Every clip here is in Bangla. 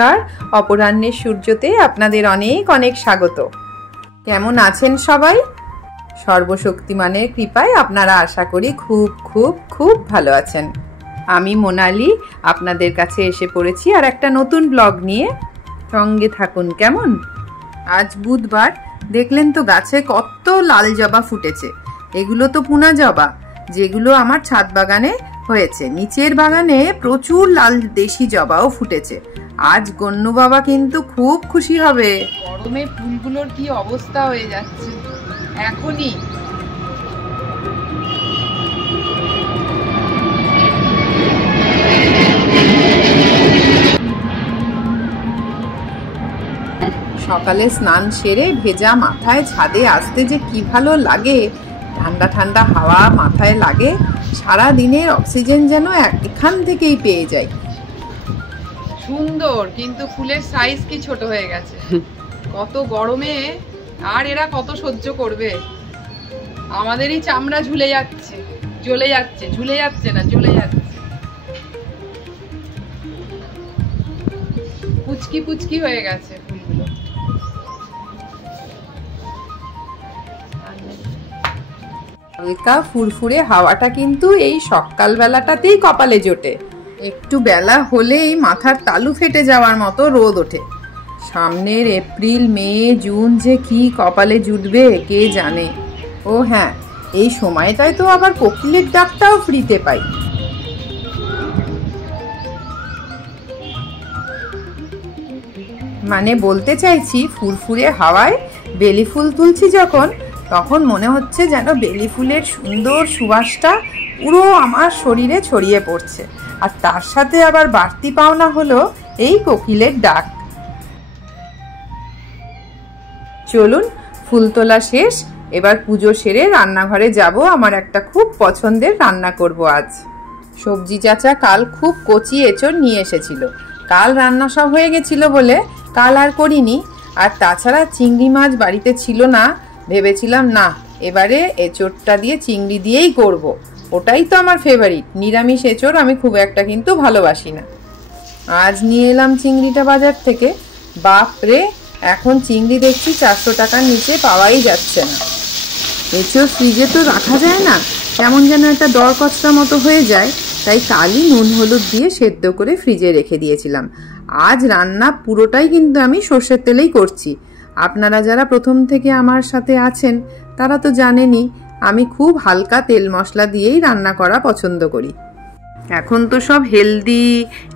নমস্কার, অপরাহ্নের সূর্যতে আপনাদের অনেক অনেক স্বাগত। কেমন আছেন সবাই? সর্বশক্তিমানের কৃপায় আপনারা আশা করি খুব খুব খুব ভালো আছেন। আমি মোনালি আপনাদের কাছে এসে পড়েছি আর একটা নতুন ব্লগ নিয়ে। সঙ্গে থাকুন কেমন। আজ বুধবার, দেখলেন তো গাছে কত লাল জবা ফুটেছে। এগুলো তো পুনা জবা, যেগুলো আমার ছাদ বাগানে হয়েছে। নিচের বাগানে প্রচুর লাল দেশি জবাও ফুটেছে। আজ গন্নু বাবা কিন্তু খুব খুশি হবে। গরমে ফুলগুলোর কি অবস্থা হয়ে যাচ্ছে এখনই। সকালে স্নান সেরে ভেজা মাথায় ছাদে আসতে যে কি ভালো লাগে। ঠান্ডা ঠান্ডা হাওয়া মাথায় লাগে, সারা দিনের অক্সিজেন যেন এখান থেকেই পেয়ে যাই। সুন্দর, কিন্তু ফুলের সাইজ কি ছোট হয়ে গেছে। কত গরমে আর এরা কত সহ্য করবে। আমাদেরই চামড়া ঝুলে যাচ্ছে, জ্বলে যাচ্ছে, ঝুলে যাচ্ছে না, জ্বলে যাচ্ছে। পুচকি পুচকি হয়ে গেছে ফুলগুলো। হালকা ফুরফুরে হাওয়াটা কিন্তু এই সকাল বেলাটাতেই কপালে জোটে। একটু বেলা হলেই মাথার তালু ফেটে যাওয়ার মতো রোদ ওঠে। সামনের এপ্রিল, মে, জুন যে কি কপালে জুটবে কে জানে। ও হ্যাঁ, এই সময়টায় তো আবার কোকিলের ডাকটাও ফ্রিতে পাই। মানে বলতে চাইছি, ফুরফুরে হাওয়ায় বেলি ফুল তুলছি যখন, তখন মনে হচ্ছে যেন বেলি ফুলের সুন্দর সুবাসটা পুরো আমার শরীরে ছড়িয়ে পড়ছে। আর তার সাথে আবার বাড়তি পাওনা হলো এই কোকিলের ডাক। চলুন, ফুল তোলা শেষ, এবার পুজো সেরে রান্নাঘরে যাব। আমার একটা খুব পছন্দের রান্না করব আজ। সবজি চাচা কাল খুব কচি এঁচড় নিয়ে এসেছিল। কাল রান্না সব হয়ে গেছিল বলে কাল আর করিনি। আর তাছাড়া চিংড়ি মাছ বাড়িতে ছিল না, ভেবেছিলাম না এবারে এঁচড়টা দিয়ে চিংড়ি দিয়েই করব। ওটাই তো আমার ফেভারিট। নিরামিষ এঁচড় আমি খুব একটা কিন্তু ভালোবাসি না। আজ নিয়ে এলাম চিংড়িটা বাজার থেকে। বাপ রে, এখন চিংড়ি দেখছি 400 টাকার নিচে পাওয়াই যাচ্ছে না। এঁচড় ফ্রিজে তো রাখা যায় না, কেমন যেন একটা দর কচরা মতো হয়ে যায়। তাই কালই নুন হলুদ দিয়ে সেদ্ধ করে ফ্রিজে রেখে দিয়েছিলাম। আজ রান্না পুরোটাই কিন্তু আমি সর্ষের তেলেই করছি। আপনারা যারা প্রথম থেকে আমার সাথে আছেন তারা তো জানেনই, আমি খুব হালকা তেল মশলা দিয়েই রান্না করা পছন্দ করি। এখন তো সব হেলদি,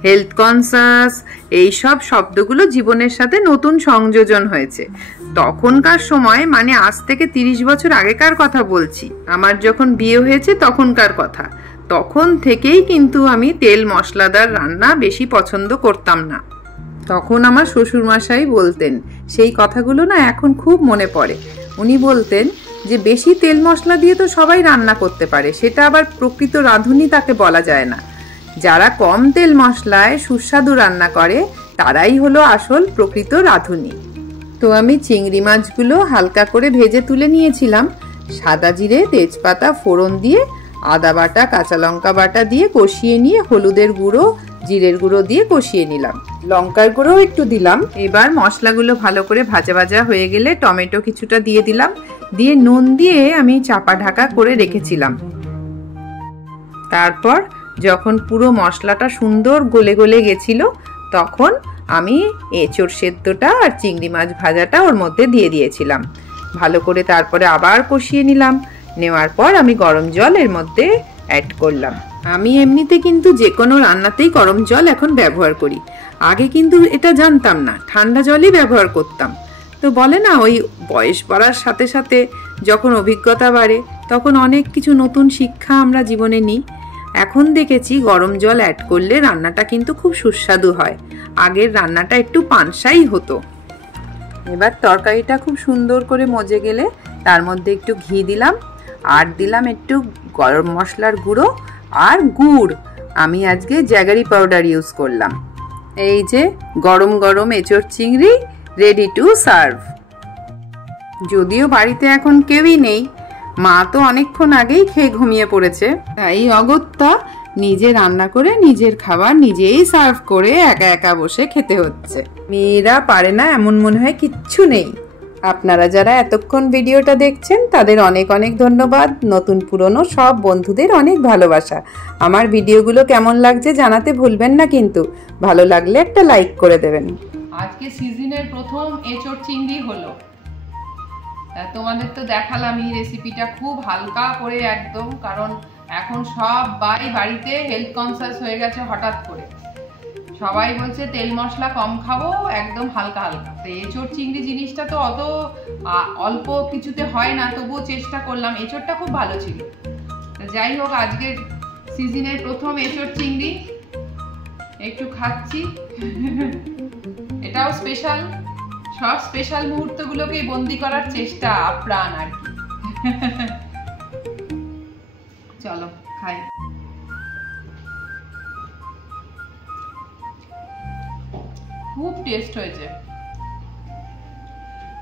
হেলথ কনসাস এইসব শব্দগুলো জীবনের সাথে নতুন সংযোজন হয়েছে। তখনকার সময়, মানে আজ থেকে 30 বছর আগেকার কথা বলছি, আমার যখন বিয়ে হয়েছে তখনকার কথা, তখন থেকেই কিন্তু আমি তেল মশলাদার রান্না বেশি পছন্দ করতাম না। তখন আমার শ্বশুরমশাই বলতেন, সেই কথাগুলো না এখন খুব মনে পড়ে। উনি বলতেন যে বেশি তেল মশলা দিয়ে তো সবাই রান্না করতে পারে, সেটা আবার প্রকৃত রাঁধুনি তাকে বলা যায় না। যারা কম তেল মশলায় সুস্বাদু রান্না করে তারাই হলো আসল প্রকৃত রাঁধুনি। তো আমি চিংড়ি মাছগুলো হালকা করে ভেজে তুলে নিয়েছিলাম। সাদা জিরে, তেজপাতা ফোড়ন দিয়ে, আদা বাটা, কাঁচা লঙ্কা বাটা দিয়ে কষিয়ে নিয়ে হলুদের গুঁড়ো, জিরের গুঁড়ো দিয়ে কষিয়ে নিলাম। লঙ্কার গুঁড়ো একটু দিলাম। এবার মশলাগুলো ভালো করে ভাজা ভাজা হয়ে গেলে টমেটো কিছুটা দিয়ে দিলাম। দিয়ে নুন দিয়ে আমি চাপা ঢাকা করে রেখেছিলাম। তারপর যখন পুরো মশলাটা সুন্দর গলে গলে গেছিল, তখন আমি এঁচড় সেদ্ধটা আর চিংড়ি মাছ ভাজাটা ওর মধ্যে দিয়ে দিয়েছিলাম। ভালো করে তারপরে আবার কষিয়ে নিলাম। নেওয়ার পর আমি গরম জল এর মধ্যে অ্যাড করলাম। আমি এমনিতে কিন্তু যে কোনো রান্নাতেই গরম জল এখন ব্যবহার করি। আগে কিন্তু এটা জানতাম না, ঠান্ডা জলই ব্যবহার করতাম। তো বলে না, ওই বয়স বাড়ার সাথে সাথে যখন অভিজ্ঞতা বাড়ে তখন অনেক কিছু নতুন শিক্ষা আমরা জীবনে নিই। এখন দেখেছি গরম জল অ্যাড করলে রান্নাটা কিন্তু খুব সুস্বাদু হয়। আগের রান্নাটা একটু পানসাই হতো। এবার তরকারিটা খুব সুন্দর করে মজে গেলে তার মধ্যে একটু ঘি দিলাম, আর দিলাম একটু গরম মশলার গুঁড়ো আর গুড়। আমি আজকে জ্যাগারি পাউডার ইউজ করলাম। এই যে গরম গরম এঁচড় চিংড়ি রেডি টু সার্ভ। যদিও বাড়িতে এখন কেউই নেই, মা তো অনেকক্ষণ আগেই খেয়ে ঘুমিয়ে পড়েছে, তাই অগত্যা নিজে রান্না করে নিজের খাবার নিজেই সার্ভ করে একা একা বসে খেতে হচ্ছে। মেয়েরা পারে না এমন মনে হয় কিচ্ছু নেই। আপনারা যারা এতক্ষণ ভিডিওটা দেখছেন তাদের অনেক অনেক ধন্যবাদ। নতুন পুরনো সব বন্ধুদের অনেক ভালোবাসা। আমার ভিডিওগুলো কেমন লাগছে জানাতে ভুলবেন না, কিন্তু ভালো লাগলে একটা লাইক করে দেবেন। আজকে সিজনের প্রথম এঁচোড় চিংড়ি হলো। তোমাদের তো দেখালাম এই রেসিপিটা খুব হালকা করে একদম, কারণ এখন সবাই বাড়িতে হেলথ কনসিয়াস হয়ে গেছে হঠাৎ করে। সবাই বলছে তেল মশলা কম খাবো, একদম হালকা হালকা। তো এঁচোড় চিংড়ি জিনিসটা তো অত অল্প কিছুতে হয় না, তবুও চেষ্টা করলাম। এঁচোড়টা খুব ভালো ছিল। যাই হোক, আজকের সিজনের প্রথম এঁচোড় চিংড়ি একটু খাচ্ছি। এটাও স্পেশাল। সব স্পেশাল মুহূর্তগুলোকেই বন্দি করার চেষ্টা আপ্রাণ আর কি। চলো খাই। খুব টেস্ট হয়েছে।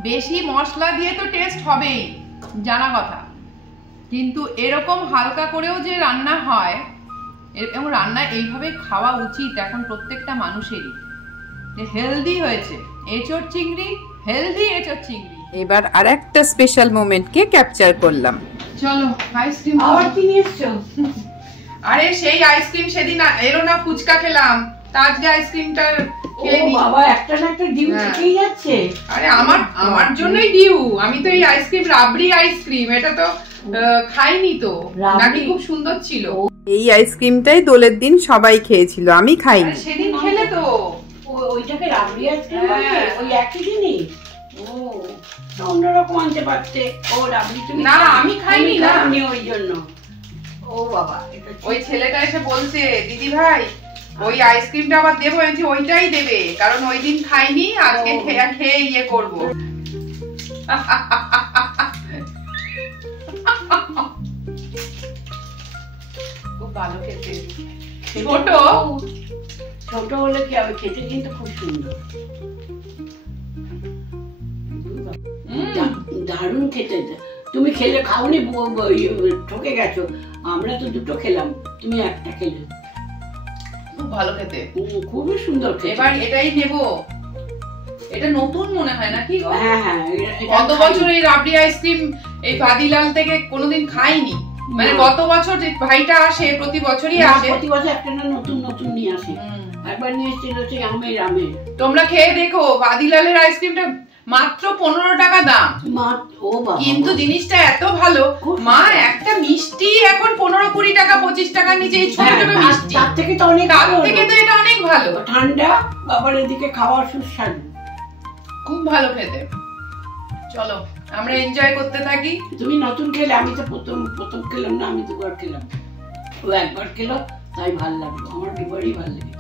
বেশি মশলা দিয়ে তো টেস্ট হবেই, জানা কথা, কিন্তু এরকম হালকা করেও যে রান্না হয়, এবং রান্না এইভাবে খাওয়া উচিত এখন প্রত্যেকটা মানুষেরই। হেলদি হয়েছে এঁচোড় চিংড়ি, হেলদি এঁচোড় চিংড়ি। এবার আরেকটা স্পেশাল মোমেন্টকে ক্যাপচার করলাম। চলো আইসক্রিম। আবার কি নিয়ে এসছো? আরে সেই আইসক্রিম সেদিন এলো না, ফুচকা খেলাম, তা আজকে আইসক্রিমটা খেয়ে নি। বাবা, একটা না একটা ডিউ থেকেই যাচ্ছে। আরে আমার জন্যই ডিউ। আমি তো এই আইসক্রিম রাবড়ি আইসক্রিম, এটা তো খাইনি তো, নাকি খুব সুন্দর ছিল। এই আইসক্রিমটাই দোলের দিন সবাই খেয়েছিল, আমি খাইনি। সেদিন খেলে তো ওইটাকে রাবড়ি আইসক্রিম বলে? ওই একই জিনিস? ও অন্যরকম আনতে পারতে। ও রাবড়ি তুমি না, আমি খাইনি না, ওই জন্য। ও বাবা, ওই ছেলেটা এসে বলছে দিদি ভাই ওই আইসক্রিমটা আবার দেবো, ওইটাই দেবে, কারণ ওই দিন খাইনি, আজকে খেয়ে ইয়ে করবো। খুব ভালো খেতে। ছোট হলে কি হবে, খেতে কিন্তু খুব সুন্দর, দারুণ খেতে। তুমি খেলে খাওনি, ঠকে গেছো। আমরা তো দুটো খেলাম, তুমি একটা খেলে। খুব ভালো খেতে, খুবই সুন্দর খেতে। এবার এটাই নেবো। এটা নতুন মনে হয় নাকি? হ্যাঁ হ্যাঁ। গত বছর এই রাবড়ি আইসক্রিম এই বাদিলাল থেকে কোনোদিন খাইনি। মানে গত বছর যে ভাইটা আসে, প্রতি বছরই আসে, প্রতি বছর একটা না নতুন নতুন নিয়ে আসে। একবার নিয়ে এসেছিল সেই আমের। তোমরা খেয়ে দেখো, বাদিলালের আইসক্রিমটা মাত্র 15 টাকা দাম, কিন্তু জিনিসটা এত ভালো। মা, একটা মিষ্টি এখন 15-20 টাকা 25 টাকার নিচে, এই ছোট ছোট মিষ্টি। তার থেকে তো অনেক, তার থেকে তো এটা অনেক ভালো, ঠান্ডা, বাবার এদিকে খাওয়ার সুস্বাদু, খুব ভালো খেতে। চলো আমরা এনজয় করতে থাকি। তুমি নতুন খেলে, আমি তো প্রথম খেলাম না, আমি দুবার খেলাম। ও একবার খেলো, তাই ভালো লাগলো, আমার দুবারই ভালো লেগেছে।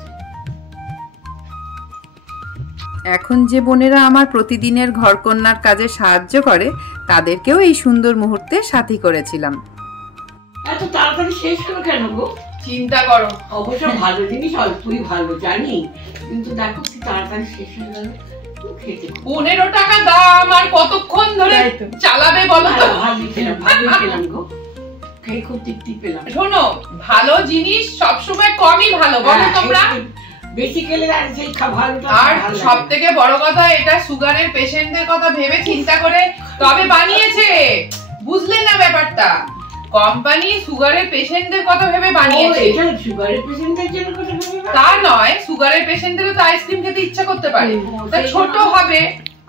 এখন যে বোনেরা আমার প্রতিদিনের ঘরকন্যার কাজে সাহায্য করে, তাদেরকেও এই সুন্দর মুহূর্তে সাথী করেছিলাম। এত তাড়াতাড়ি শেষ হলো কেন গো? চিন্তা করো, অবশ্য ভালো জিনিস অল্পই ভালো জানি, কিন্তু দেখো কি তাড়াতাড়ি শেষ হয়ে গেল। 15 টাকা দাম, আর কতক্ষণ ধরে চালাবে বলো তো? ভালো খেলাম গো, খেয়ে খুব তৃপ্তি পেলাম। শোনো, ভালো জিনিস সবসময় কমই ভালো, বলো তোমরা? বেশি খেলে আর সেই ভালোটা। আর সব থেকে বড় কথা, এটা সুগারের পেশেন্টদের কথা ভেবে চিন্তা করে তবে বানিয়েছে, বুঝলে না ব্যাপারটা? কোম্পানি সুগারের পেশেন্টদের কথা ভেবে বানিয়েছে। সুগারের পেশেন্টদের জন্য কথা ভেবে? তা নয়, সুগারের পেশেন্টদেরও তো আইসক্রিম খেতে ইচ্ছা করতে পারে। তা ছোট হবে,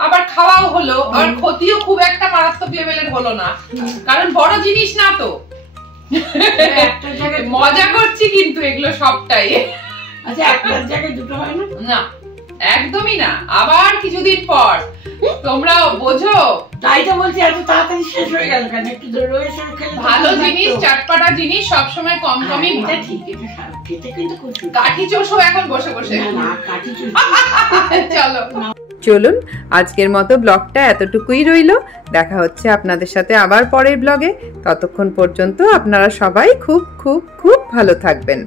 আবার খাওয়াও হলো, আর ক্ষতিও খুব একটা মারাত্মক লেভেলের হলো না, কারণ বড় জিনিস না তো। মজা করছি কিন্তু এগুলো সবটাই। আচ্ছা, একটার জায়গায় দুটো হয় না? না, একদমই না। আবার কিছুদিন পর তোমরা বোঝো, তাই তো বলছি এত তাড়াতাড়ি শেষ হয়ে গেল কেন? একটু রয়েছে খেলে। ভালো জিনিস, চটপটা জিনিস সবসময় কম কমই। এটা ঠিক, এটা খেতে কিন্তু খুব সুন্দর। কাঠি চোষো এখন বসে বসে। না, কাঠি চোষো। চলো চলুন, আজকের মতো ব্লগটা এতটুকুই রইল। দেখা হচ্ছে আপনাদের সাথে আবার পরের ব্লগে। ততক্ষণ পর্যন্ত আপনারা সবাই খুব খুব খুব ভালো থাকবেন।